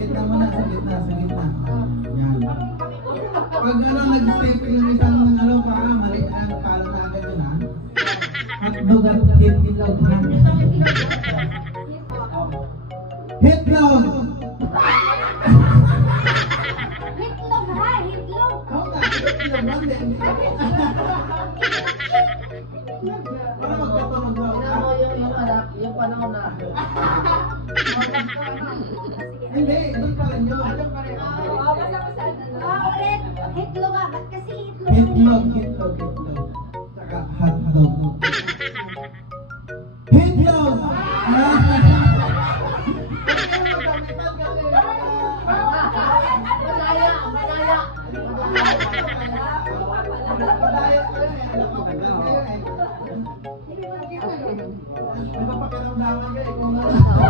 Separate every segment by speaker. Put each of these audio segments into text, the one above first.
Speaker 1: Gitna mo na, sa gitna, sa gitna. Yan. Pag ano, nag-step yung isang ano, baka mali na, talo na agad yun ha. Hotdog at hitlog ha. Hitlog!
Speaker 2: Hitlog ha, hitlog.
Speaker 1: Oo nga, hitlog lang din. Para
Speaker 3: yung anak, yung panahon na.
Speaker 1: Hindi, doon pa rin yun.
Speaker 2: Ah, ulit. Hitlog ha. Ba't kasi hitlog?
Speaker 1: Hitlog, hitlog, hitlog. Saka hotdog. Hitlog!
Speaker 3: Madaya.
Speaker 1: May mapakiramdaman ka eh kung ano.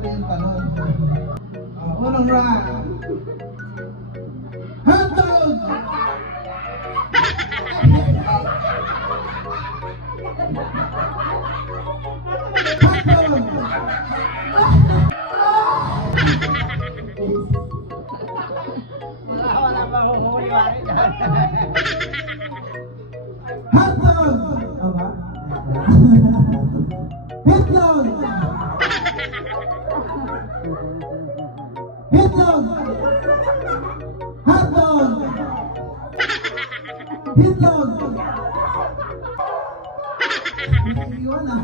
Speaker 1: makita yung tanong. Ah, unang round. Hotdog! Hotdog! Hotdog! Hitlog! Iiwan ah.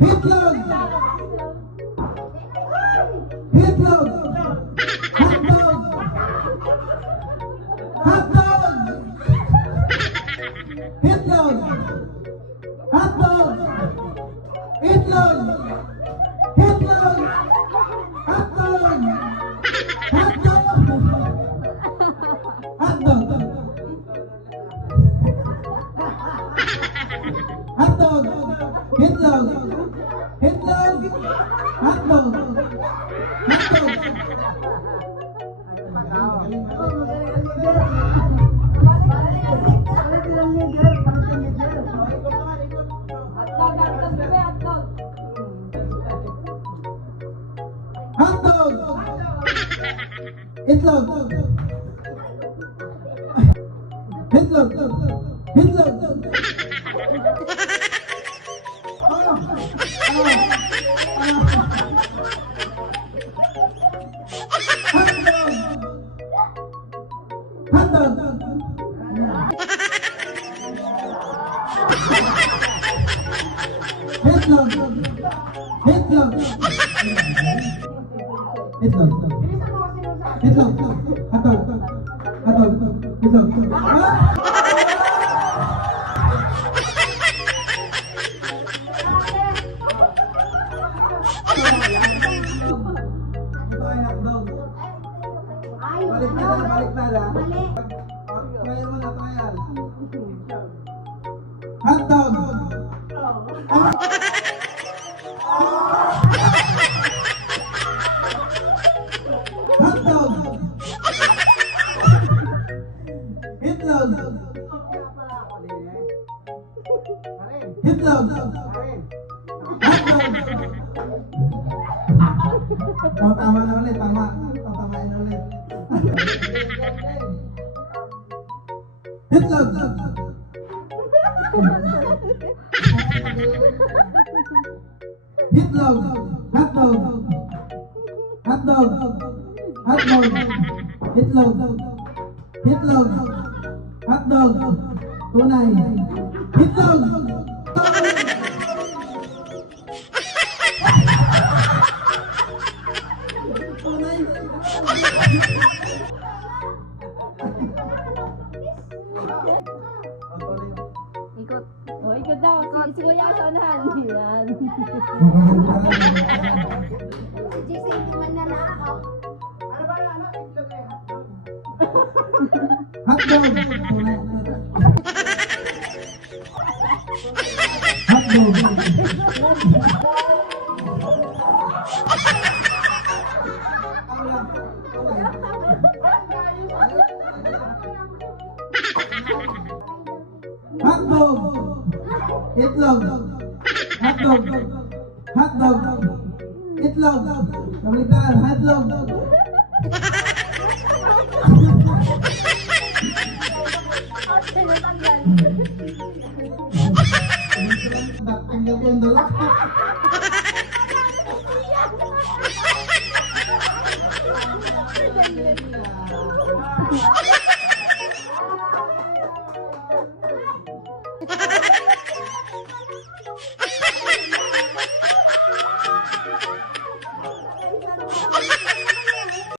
Speaker 1: Hitlog! Hitlog! Hotdog! Hotdog! Hitlog! Hotdog! Hitlog! Hotdog! Hotdog. Hotdog! Itlog! Hitlog! Hitlog! Ano? Ano? Ano? Hotdog! Hitlog! Ah! Ito ay hotdog.
Speaker 2: Ay,
Speaker 1: Balik na na, balik na na.
Speaker 2: Mali.
Speaker 1: Try mo na, trial. Hotdog! Hotdog! Hitlog! Hotdog! Oh, tama na ulit, tama. Oh, tamain na ulit. Hitlog! Hitlog! Hotdog! Hotdog. Hotdog. Itlog. Itlog. Hotdog. Tunay. Itlog. Tunay. Hotdog. Hotdog. Hotdog. Itlog. Hotdog. Hotdog. Itlog. Kabaliktaran. Hotdog. Tanggal ko yung